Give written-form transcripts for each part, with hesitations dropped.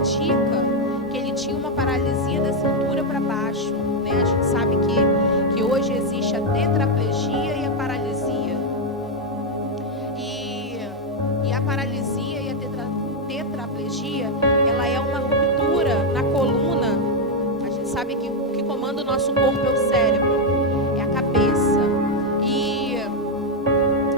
indica que ele tinha uma paralisia da cintura para baixo, né? A gente sabe que hoje existe a tetraplegia e a paralisia. E a paralisia e a tetraplegia, ela é uma ruptura na coluna. A gente sabe que o que comanda o nosso corpo é o cérebro, é a cabeça. E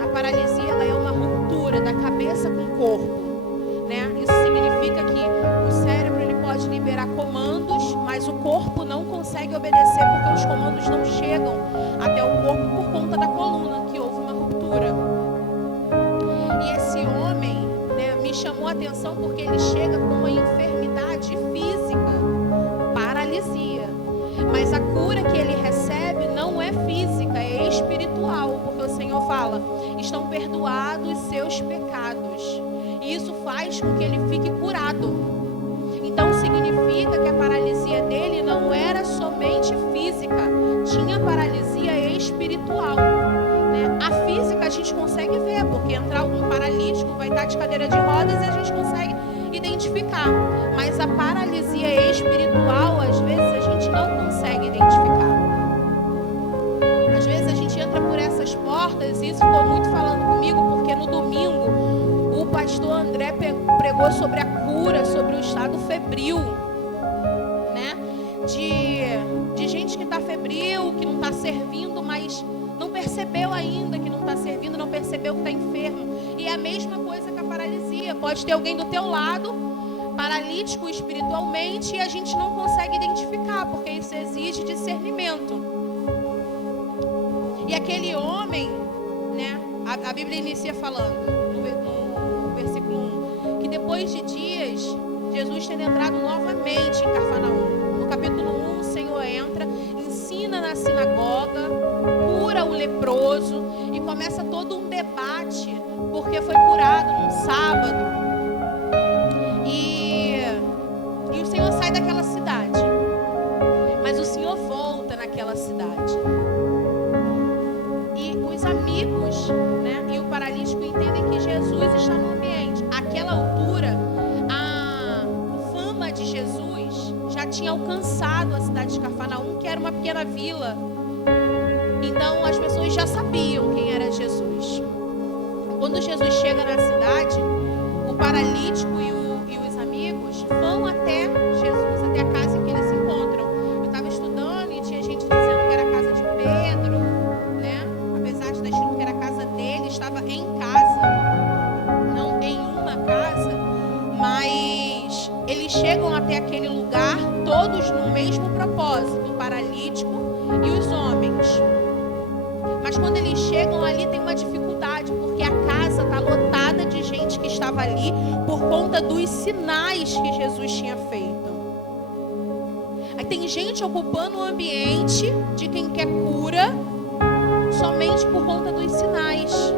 a paralisia, ela é uma ruptura da cabeça com o corpo, né? Isso significa que o cérebro, ele pode liberar comandos, mas o corpo não consegue obedecer porque os comandos não chegam até o corpo por conta da coluna, que houve uma ruptura. E esse homem, né, me chamou a atenção porque ele chega com uma enfermidade física, paralisia. Mas a cura que ele recebe não é física, é espiritual, porque o Senhor fala: estão perdoados seus pecados. E isso faz com que ele fique curado. Então significa que a paralisia dele não era somente física, tinha paralisia espiritual, né? A física a gente consegue ver, porque entrar algum paralítico vai estar de cadeira de rodas e a gente consegue identificar. Mas a paralisia espiritual, às vezes a gente não consegue identificar. Às vezes a gente entra por essas portas, e isso ficou muito falando comigo, porque no domingo o pastor André pregou sobre a cura, sobre o estado febril, né? De gente que está febril, que não está servindo, mas não percebeu ainda que não está servindo, não percebeu que está enfermo. E é a mesma coisa que a paralisia. Pode ter alguém do teu lado, paralítico espiritualmente, e a gente não consegue identificar, porque isso exige discernimento. E aquele homem, né? A Bíblia inicia falando, no versículo 1, que depois de dias, Jesus tendo entrado novamente em Cafarnaum. No capítulo 1, o Senhor entra, ensina na sinagoga, cura o leproso, e começa todo um debate, porque foi curado num sábado. E o Senhor sai daquela cidade, mas o Senhor volta naquela cidade. E os amigos, né, e o paralítico entendem que Jesus está no ambiente. Àquela altura, a fama de Jesus já tinha alcançado a cidade de Cafarnaum, que era uma pequena vila. Então as pessoas já sabiam quem era Jesus. Quando Jesus chega na cidade, o paralítico e os amigos vão até Jesus, até a casa em que eles se encontram. Eu estava estudando e tinha gente dizendo que era a casa de Pedro, né? Apesar de estar escrito que era a casa dele, estava em casa, não em uma casa, mas eles chegam até aquele lugar todos no mesmo propósito, o paralítico e os homens. Mas quando eles chegam ali, tem uma dificuldade, porque a casa está lotada de gente que estava ali por conta dos sinais que Jesus tinha feito. Aí tem gente ocupando o ambiente de quem quer cura somente por conta dos sinais.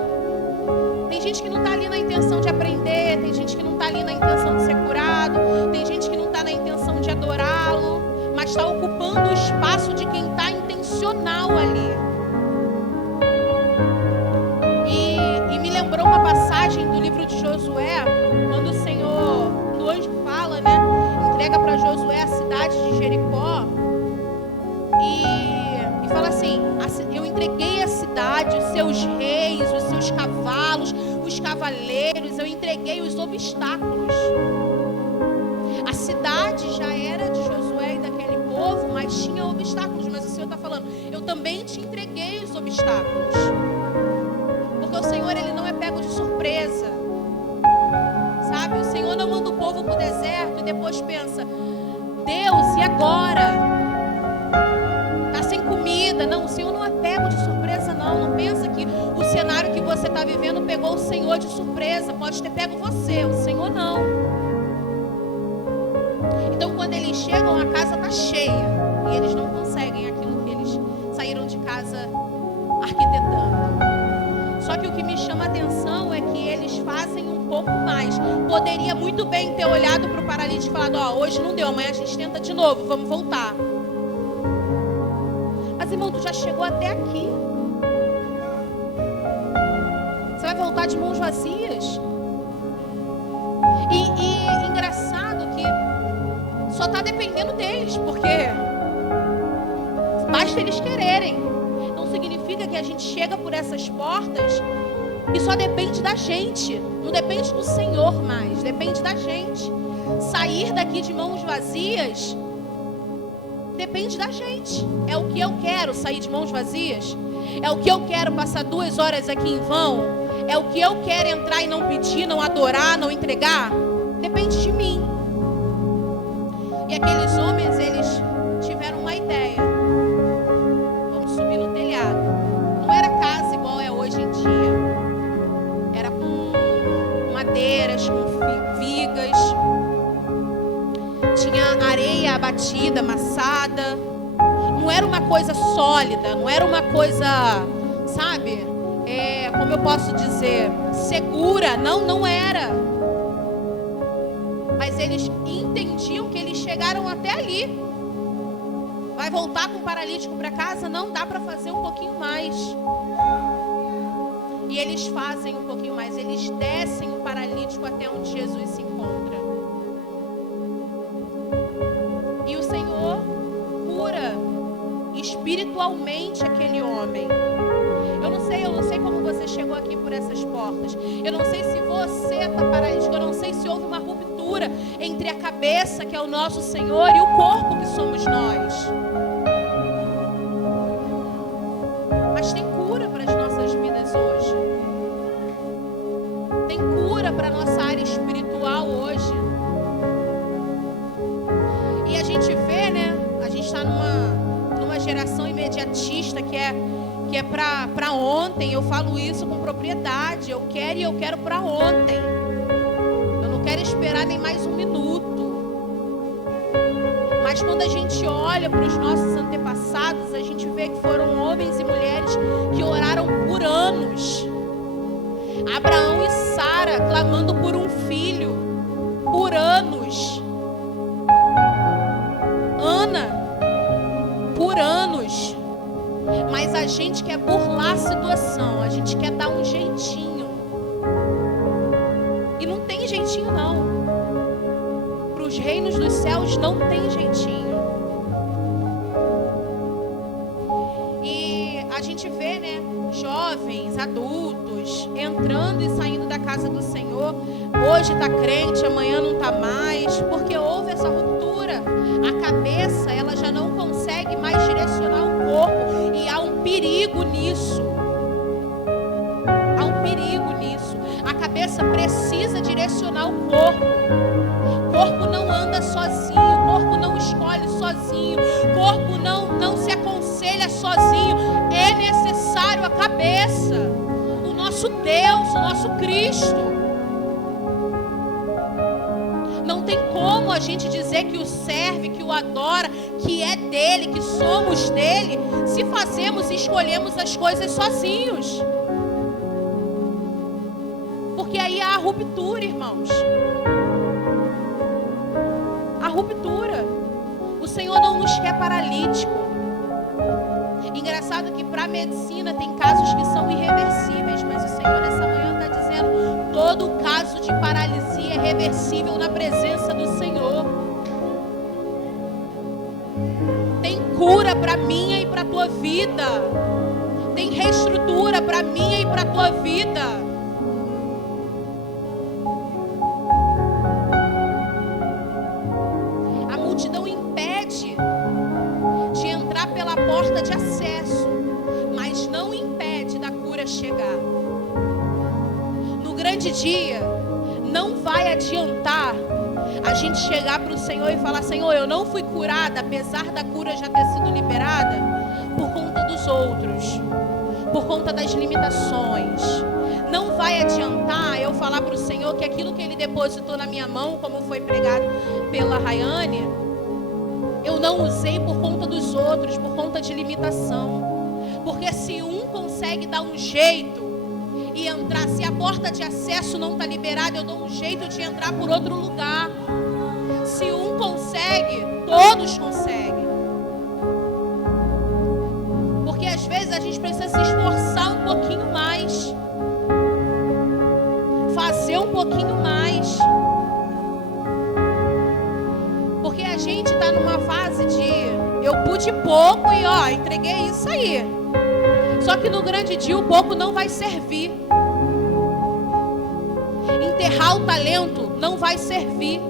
Tem gente que não está ali na intenção de aprender, tem gente que não está ali na intenção de ser curado, tem gente que não está na intenção de adorá-lo, mas está ocupando o espaço de quem está intencional ali. E me lembrou uma passagem do livro de Josué, quando o Senhor, o anjo fala, né? Entrega para Josué a cidade de Jericó e fala assim: eu entreguei a cidade, os seus reis, os seus cavalos, os cavaleiros, eu entreguei os obstáculos. A cidade já era de Josué e daquele povo, mas tinha obstáculos. Mas o Senhor está falando: eu também te entreguei os obstáculos. Porque o Senhor, ele não é pego de surpresa, sabe? O Senhor não manda o povo para o deserto e depois pensa: Deus, e agora? Está sem comida. Não, o Senhor não é pego de surpresa, não. Não pensa que o cenário que você está vivendo pegou o Senhor de surpresa. Pode ter pego você, o Senhor não. Então quando eles chegam, a casa está cheia e eles não conseguem aquilo que eles saíram de casa arquitetando. Só que o que me chama a atenção é que eles fazem um pouco mais. Poderia muito bem ter olhado para o paralítico e falado: ó, hoje não deu, amanhã a gente tenta de novo, vamos voltar. Mas irmão, tu já chegou até aqui. Você vai voltar de mãos vazias? E engraçado que basta eles quererem. Não significa que a gente chega por essas portas e só depende da gente. Não depende do Senhor mais, depende da gente. Sair daqui de mãos vazias depende da gente. É o que eu quero, sair de mãos vazias? É o que eu quero, passar 2 horas aqui em vão? É o que eu quero, entrar e não pedir, não adorar, não entregar? Depende de mim. E aqueles homens, eles tiveram uma ideia. Vamos subir no telhado. Não era casa igual é hoje em dia. Era com madeiras, com vigas. Tinha areia abatida, amassada. Não era uma coisa sólida, não era uma coisa, sabe? Como eu posso dizer, segura. Não era. Mas eles entendiam que eles chegaram até ali. Vai voltar com o paralítico para casa? Não, dá para fazer um pouquinho mais. E eles fazem um pouquinho mais. Eles descem o paralítico até onde Jesus se encontra. E o Senhor cura espiritualmente aquele homem. Eu não sei como você chegou aqui por essas portas. Eu não sei se você está paralítico. Eu não sei se houve uma ruptura entre a cabeça, que é o nosso Senhor, e o corpo, que somos nós. Mas tem cura para as nossas vidas hoje. Tem cura para a nossa área espiritual hoje. E a gente vê, né? A gente está numa geração imediatista que é para ontem. Eu falo isso com propriedade. Eu quero para ontem. Eu não quero esperar nem mais um minuto. Mas quando a gente olha para os nossos antepassados, a gente vê que foram homens e mulheres que oraram por anos. Abraão e Sara clamando por um filho por anos. Ana por anos. Mas a gente quer burlar a situação, a gente quer dar um jeitinho. E não tem jeitinho não. Para os reinos dos céus não tem jeitinho. E a gente vê, né, jovens, adultos, entrando e saindo da casa do Senhor. Hoje está crente, amanhã não está mais, porque houve essa ruptura. A cabeça, ela já não consegue mais direcionar o corpo. E há um perigo nisso. Há um perigo nisso. A cabeça precisa direcionar o corpo. O corpo não anda sozinho. O corpo não escolhe sozinho. O corpo não se aconselha sozinho. É necessário a cabeça. O nosso Deus, o nosso Cristo. Não tem como a gente dizer que o serve, que o adora, que é dele, que somos dele, se fazemos e escolhemos as coisas sozinhos. Porque aí há a ruptura, irmãos. A ruptura. O Senhor não nos quer paralítico. Engraçado que para a medicina tem casos que são irreversíveis, mas o Senhor nessa manhã está dizendo: todo caso de paralisia é reversível na presença do Senhor. Tem cura para minha e para a tua vida. Tem reestrutura para minha e para a tua vida. A multidão impede de entrar pela porta de acesso, mas não impede da cura chegar. No grande dia, não vai adiantar a gente chegar para o Senhor e falar: Senhor, eu não fui curada, apesar da cura já ter sido liberada, por conta dos outros, por conta das limitações. Não vai adiantar eu falar para o Senhor que aquilo que Ele depositou na minha mão, como foi pregado pela Rayane, eu não usei por conta dos outros, por conta de limitação. Porque se um consegue dar um jeito e entrar, se a porta de acesso não está liberada, eu dou um jeito de entrar por outro lugar. Se um consegue, todos conseguem. Porque às vezes a gente precisa se esforçar um pouquinho mais, fazer um pouquinho mais. Porque a gente está numa fase de, Eu pude pouco e entreguei isso aí. Só que no grande dia o pouco não vai servir. Enterrar o talento não vai servir.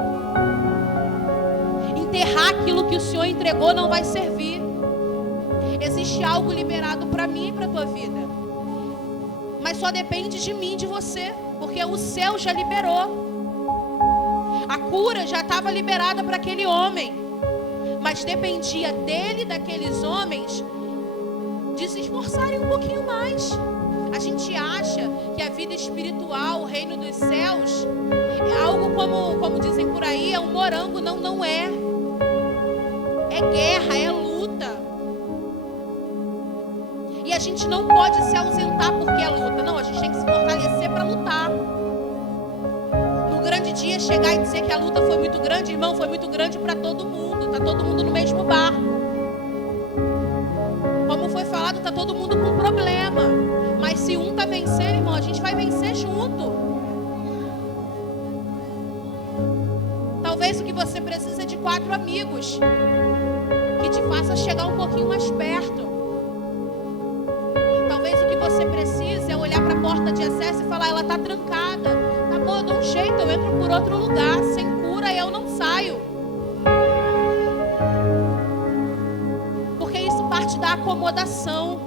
Enterrar aquilo que o Senhor entregou não vai servir. Existe algo liberado para mim e para a tua vida. Mas só depende de mim e de você. Porque o céu já liberou. A cura já estava liberada para aquele homem. Mas dependia dele, daqueles homens, de se esforçarem um pouquinho mais. A gente acha que a vida espiritual, o reino dos céus, é algo como dizem por aí, é um morango. Não, não é. É guerra, é luta. E a gente não pode se ausentar porque é luta. Não, a gente tem que se fortalecer para lutar. No grande dia, chegar e dizer que a luta foi muito grande, irmão, foi muito grande para todo mundo. Está todo mundo no mesmo barco. Como foi falado, está todo mundo com problema. Mas se um está vencendo, irmão, a gente vai vencer junto. Talvez o que você precisa é de 4 amigos que te faça chegar um pouquinho mais perto. Talvez o que você precisa é olhar para a porta de acesso e falar, ela está trancada. Tá bom, eu dou um jeito, eu entro por outro lugar. Sem cura eu não saio. Porque isso parte da acomodação.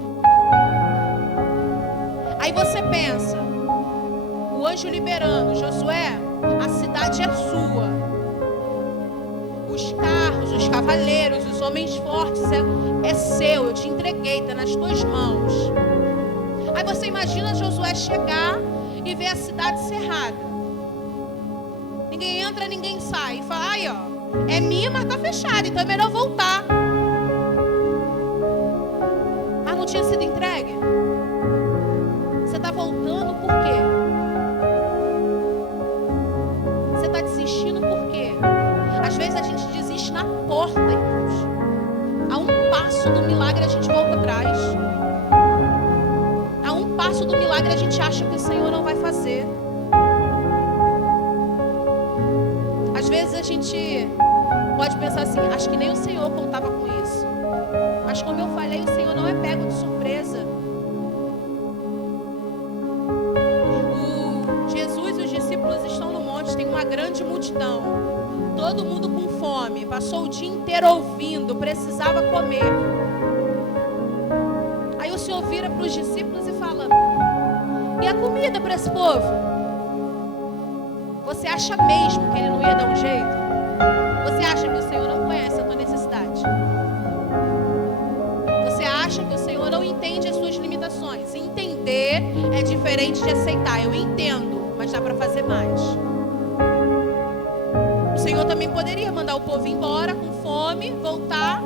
Aí você pensa, o anjo liberando, Josué, a cidade é sua. Os carros, os cavaleiros, os homens fortes, é seu, eu te entreguei, está nas tuas mãos. Aí você imagina Josué chegar e ver a cidade cerrada. Ninguém entra, ninguém sai. E fala, é minha, mas está fechada, então é melhor voltar. Não tinha sido entregue? Você está voltando por quê? Você está desistindo por quê? Às vezes a gente desiste na porta, irmãos. A um passo do milagre a gente volta atrás. A um passo do milagre a gente acha que o Senhor não vai fazer. Às vezes a gente pode pensar assim, acho que nem o Senhor contava com isso. Mas como eu falei, o Senhor não é pego de surpresa. Jesus e os discípulos estão no monte, tem uma grande multidão. Todo mundo com fome, passou o dia inteiro ouvindo, precisava comer. Aí o Senhor vira para os discípulos e fala, e a comida para esse povo? Você acha mesmo que Ele não ia dar um jeito? Você acha que o Senhor não conhece a tua necessidade? Você acha que o Senhor não entende as suas limitações? Entender é diferente de aceitar. Eu entendo, mas dá para fazer mais. O Senhor também poderia mandar o povo embora com fome, voltar,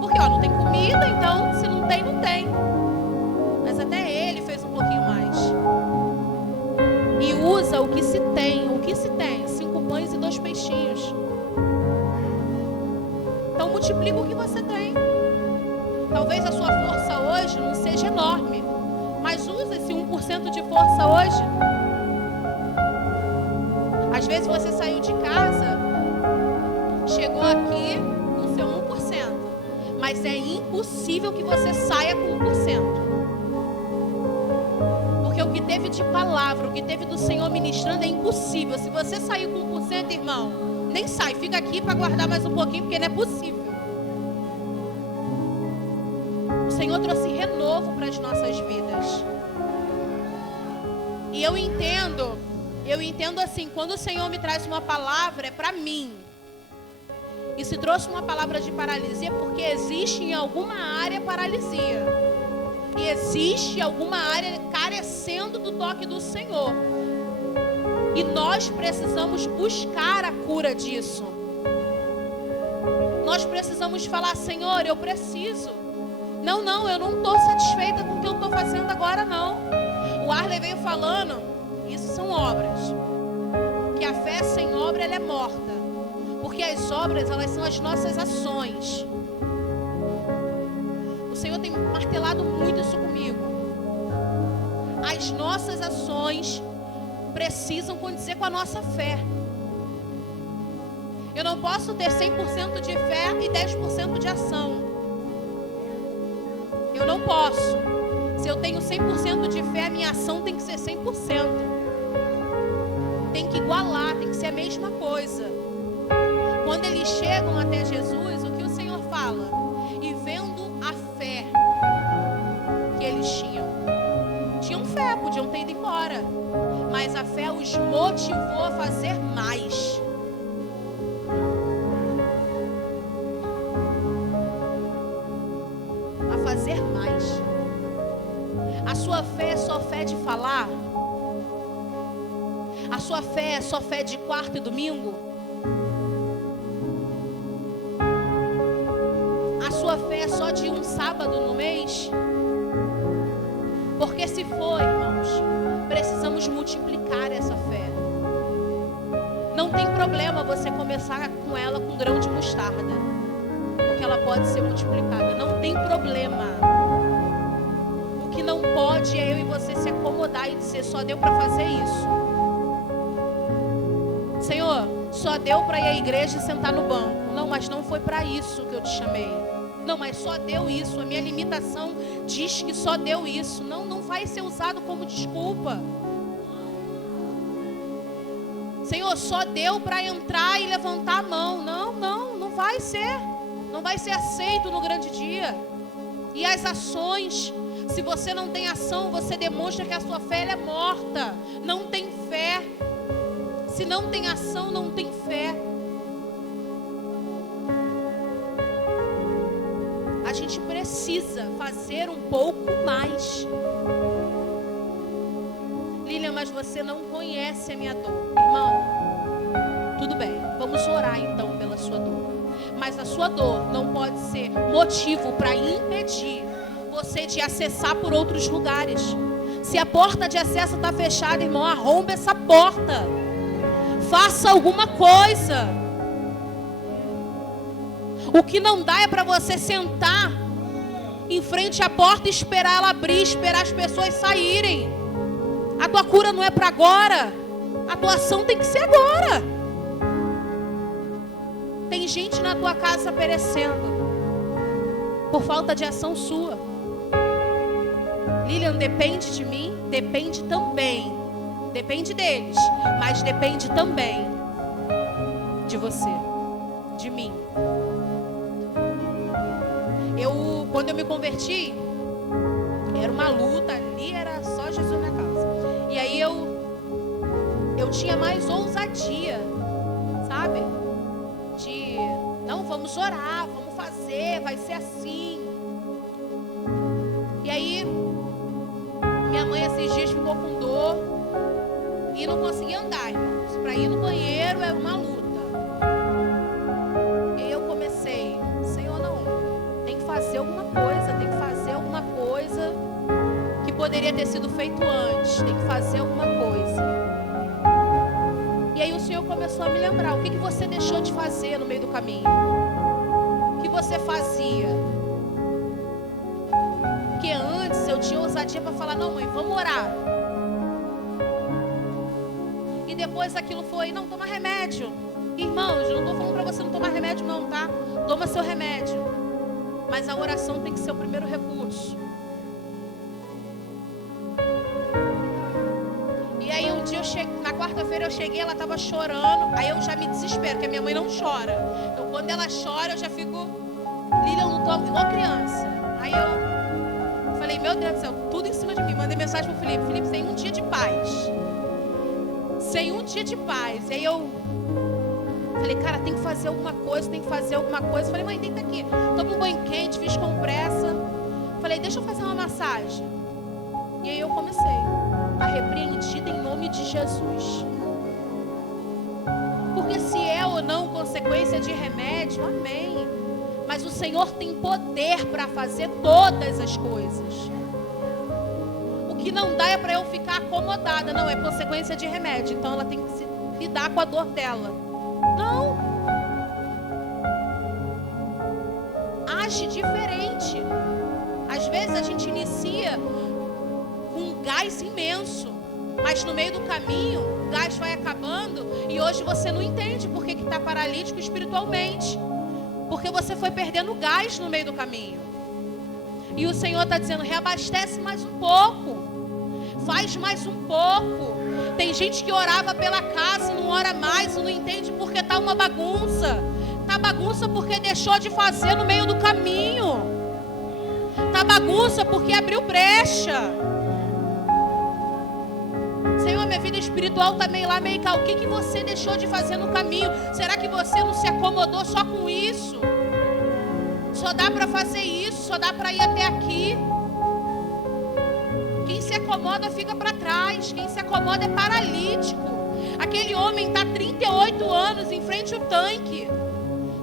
porque não tem comida, então se não tem, não tem. Mas até Ele fez um pouquinho mais. E usa o que se tem. O que se tem? 5 pães e 2 peixinhos. Então multiplica o que você tem. Talvez a sua força hoje não seja enorme, mas usa esse 1% de força hoje. Às vezes você saiu de casa, chegou aqui com seu 1%, mas é impossível que você saia com 1%. Porque o que teve de palavra, o que teve do Senhor ministrando é impossível. Se você sair com 1%, irmão, nem sai, fica aqui para guardar mais um pouquinho, porque não é possível. O Senhor trouxe renovo para as nossas vidas. E eu entendo assim, quando o Senhor me traz uma palavra, é para mim. E se trouxe uma palavra de paralisia, porque existe em alguma área paralisia. E existe alguma área carecendo do toque do Senhor. E nós precisamos buscar a cura disso. Nós precisamos falar, Senhor, eu preciso. Não, eu não estou satisfeita com o que eu estou fazendo agora, não. O Arley veio falando, isso são obras. Que a fé sem obra, ela é morta. Porque as obras, elas são as nossas ações. O Senhor tem martelado muito isso comigo. As nossas ações precisam condizer com a nossa fé. Eu não posso ter 100% de fé e 10% de ação. Eu não posso. Se eu tenho 100% de fé, a minha ação tem que ser 100%. Tem que igualar, tem que ser a mesma coisa. Quando eles chegam até Jesus, o que o Senhor fala? E vendo a fé que eles tinham fé, podiam ter ido embora, mas a fé os motivou a fazer mais. A fazer mais. A sua fé é só fé de falar? A sua fé é só fé de quarta e domingo? A sua fé é só de um sábado no mês? Porque se for, irmãos, precisamos multiplicar essa fé. Não tem problema você começar com ela com grão de mostarda, porque ela pode ser multiplicada. Não tem problema. O que não pode é eu e você se acomodar e dizer: só deu para fazer isso. Senhor, só deu para ir à igreja e sentar no banco. Não, mas não foi para isso que eu te chamei. Não, mas só deu isso. A minha limitação diz que só deu isso. Não vai ser usado como desculpa. Senhor, só deu para entrar e levantar a mão. Não vai ser. Não vai ser aceito no grande dia. E as ações, se você não tem ação, você demonstra que a sua fé é morta. Não tem fé. Se não tem ação, não tem fé. A gente precisa fazer um pouco mais. Lilian, mas você não conhece a minha dor. Irmão, tudo bem, vamos orar então pela sua dor. Mas a sua dor não pode ser motivo para impedir você de acessar por outros lugares. Se a porta de acesso está fechada, irmão, arromba essa porta. Faça alguma coisa. O que não dá é para você sentar em frente à porta e esperar ela abrir, esperar as pessoas saírem. A tua cura não é para agora. A tua ação tem que ser agora. Tem gente na tua casa perecendo por falta de ação sua. Lilian, depende de mim? Depende também. Depende deles, mas depende também de você, de mim. Quando eu me converti, era uma luta, ali era só Jesus na casa. E aí eu tinha mais ousadia, sabe? De, não, vamos orar, vamos fazer, vai ser assim. E aí, minha mãe esses dias ficou com dor e não conseguia andar, irmãos. Para ir no banheiro era uma luta. E eu comecei, Senhor, não, tem que fazer alguma coisa que poderia ter sido feito antes. Tem que fazer alguma coisa. E aí o Senhor começou a me lembrar: o que você deixou de fazer no meio do caminho? O que você fazia? Porque antes eu tinha ousadia para falar: não, mãe, vamos orar. E depois aquilo foi: não, toma remédio. Irmãos, eu não estou falando para você não tomar remédio não, tá? Toma seu remédio. Mas a oração tem que ser o primeiro recurso. E aí um dia na quarta-feira eu cheguei, ela estava chorando. Aí eu já me desespero, porque a minha mãe não chora. Então quando ela chora eu já fico, Lilian, eu não tô igual criança. Aí eu falei: meu Deus do céu, tudo em cima de mim. Mandei mensagem pro Felipe: Felipe, sem um dia de paz. Sem um dia de paz. E aí eu falei: cara, tem que fazer alguma coisa, tem que fazer alguma coisa. Falei: mãe, deita aqui. Toma um banho quente, fiz com pressa. Falei: deixa eu fazer uma massagem. E aí eu comecei. Está repreendida em nome de Jesus. Porque se é ou não consequência de remédio, amém. Mas o Senhor tem poder para fazer todas as coisas. O que não dá é para eu ficar acomodada. Não, é consequência de remédio. Então ela tem que se lidar com a dor dela. Não. Age diferente. Às vezes a gente inicia com um gás imenso, mas no meio do caminho o gás vai acabando e hoje você não entende por que está paralítico espiritualmente, porque você foi perdendo gás no meio do caminho. E o Senhor está dizendo, reabastece mais um pouco. Faz mais um pouco. Tem gente que orava pela casa, não ora mais, não entende porque está uma bagunça. Está bagunça porque deixou de fazer no meio do caminho. Está bagunça porque abriu brecha. Senhor, minha vida espiritual está meio lá, meio cá. O que você deixou de fazer no caminho? Será que você não se acomodou só com isso? Só dá para fazer isso, só dá para ir até aqui. Quem se acomoda fica para trás. Quem se acomoda é paralítico. Aquele homem está 38 anos em frente ao tanque.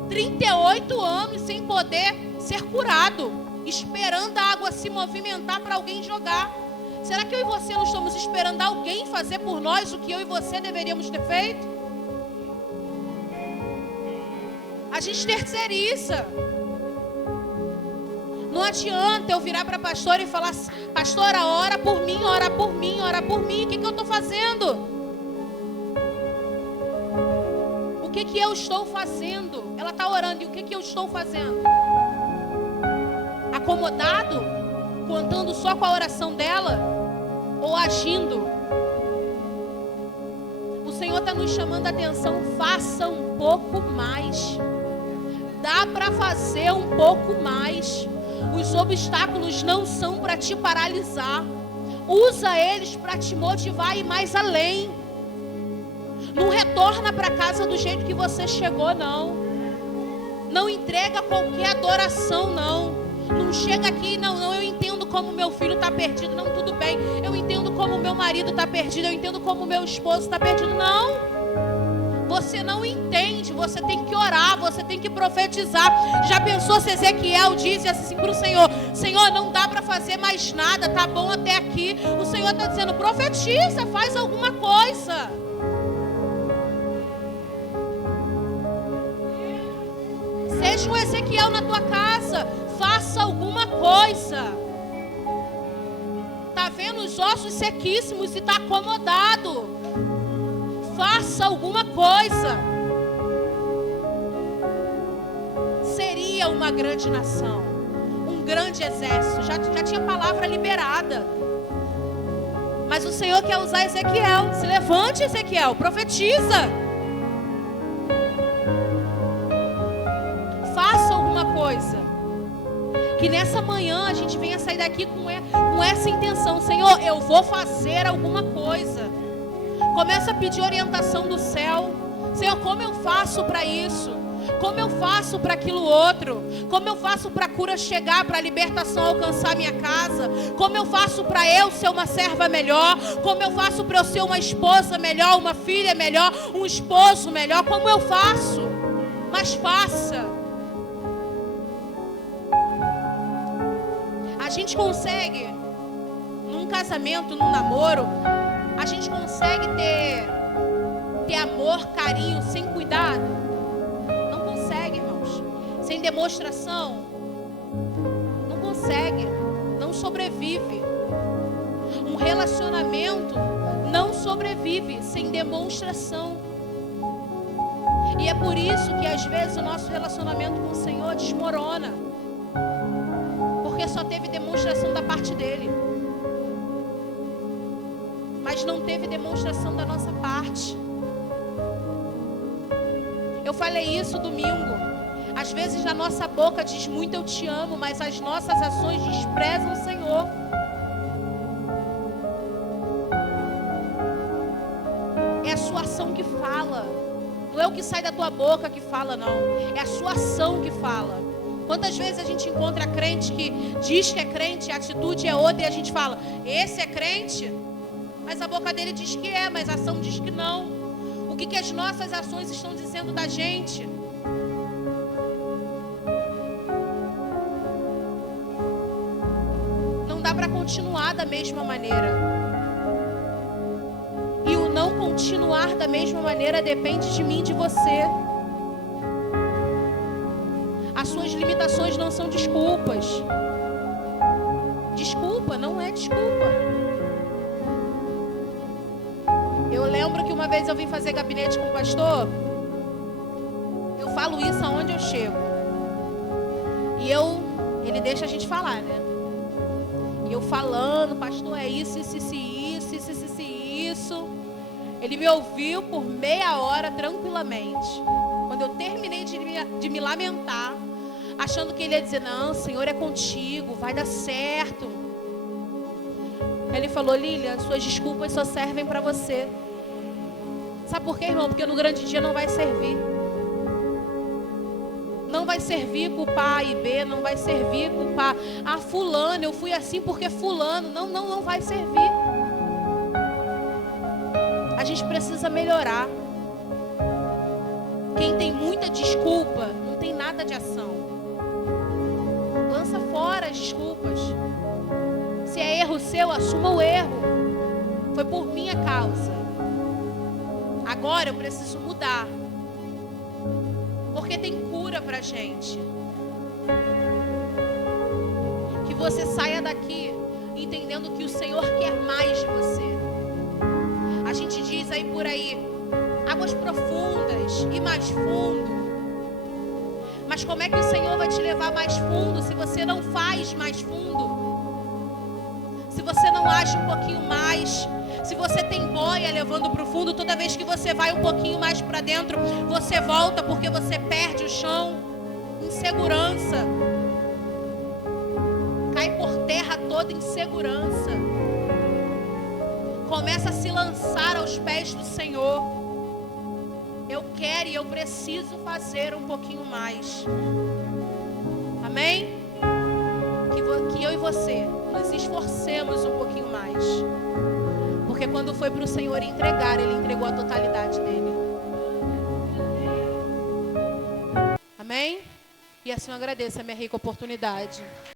38 anos sem poder ser curado, esperando a água se movimentar para alguém jogar. Será que eu e você não estamos esperando alguém fazer por nós o que eu e você deveríamos ter feito? A gente terceiriza. Não adianta eu virar para a pastora e falar, pastora, ora por mim, ora por mim, ora por mim. O que eu estou fazendo? O que eu estou fazendo? Ela está orando, e o que eu estou fazendo? Acomodado? Contando só com a oração dela? Ou agindo? O Senhor está nos chamando a atenção, faça um pouco mais. Dá para fazer um pouco mais. Os obstáculos não são para te paralisar. Usa eles para te motivar a ir mais além. Não retorna para casa do jeito que você chegou, não. Não entrega qualquer adoração, não. Não chega aqui, não, eu entendo como meu filho está perdido. Não, tudo bem. Eu entendo como meu marido está perdido. Eu entendo como meu esposo está perdido. Não. Você não entende, você tem que orar, você tem que profetizar. Já pensou se Ezequiel disse assim para o Senhor, Senhor, não dá para fazer mais nada, tá bom até aqui. O Senhor está dizendo, profetiza, faz alguma coisa. Seja um Ezequiel na tua casa, faça alguma coisa. Está vendo os ossos sequíssimos e está acomodado. Faça alguma coisa. Seria uma grande nação, um grande exército. Já tinha palavra liberada. Mas o Senhor quer usar Ezequiel. Se levante, Ezequiel, profetiza. Faça alguma coisa. Que nessa manhã a gente venha sair daqui com essa intenção. Senhor, eu vou fazer alguma coisa. Começa a pedir orientação do céu. Senhor, como eu faço para isso? Como eu faço para aquilo outro? Como eu faço para a cura chegar, para a libertação alcançar a minha casa? Como eu faço para eu ser uma serva melhor? Como eu faço para eu ser uma esposa melhor, uma filha melhor, um esposo melhor? Como eu faço? Mas faça. A gente consegue, num casamento, num namoro, a gente consegue ter amor, carinho, sem cuidado? Não consegue, irmãos. Sem demonstração? Não consegue. Não sobrevive. Um relacionamento não sobrevive sem demonstração. E é por isso que às vezes o nosso relacionamento com o Senhor desmorona. Porque só teve demonstração da parte dele. Mas não teve demonstração da nossa parte. Eu falei isso domingo. Às vezes na nossa boca diz muito eu te amo, mas as nossas ações desprezam o Senhor. É a sua ação que fala. Não é o que sai da tua boca que fala, não. É a sua ação que fala. Quantas vezes a gente encontra crente que diz que é crente, a atitude é outra e a gente fala, esse é crente? Mas a boca dele diz que é, mas a ação diz que não. O que as nossas ações estão dizendo da gente? Não dá para continuar da mesma maneira. E o não continuar da mesma maneira depende de mim e de você. As suas limitações não são desculpas. Desculpa, não é desculpa. Eu lembro que uma vez eu vim fazer gabinete com o pastor. Eu falo isso aonde eu chego. E ele deixa a gente falar, né? E eu falando, pastor, é isso. Ele me ouviu por meia hora tranquilamente. Quando eu terminei de me lamentar, achando que ele ia dizer, não, Senhor é contigo, vai dar certo. Ele falou, Lília, suas desculpas só servem para você. Sabe por quê, irmão? Porque no grande dia não vai servir. Não vai servir culpar A e B, não vai servir culpar, fulano, eu fui assim porque fulano. Não vai servir. A gente precisa melhorar. Quem tem muita desculpa, não tem nada de ação. Lança fora as desculpas. Se é erro seu, assuma o erro. Foi por minha causa. Agora eu preciso mudar. Porque tem cura pra gente. Que você saia daqui entendendo que o Senhor quer mais de você. A gente diz aí por aí, águas profundas e mais fundo. Mas como é que o Senhor vai te levar mais fundo se você não faz mais fundo? Se você não age um pouquinho mais, se você tem boia levando para o fundo, toda vez que você vai um pouquinho mais para dentro, você volta porque você perde o chão. Insegurança. Cai por terra toda insegurança. Começa a se lançar aos pés do Senhor. Eu quero e eu preciso fazer um pouquinho mais. Amém? Que eu e você nos esforcemos um pouquinho mais. Porque quando foi para o Senhor entregar, Ele entregou a totalidade dele. Amém? E assim eu agradeço a minha rica oportunidade.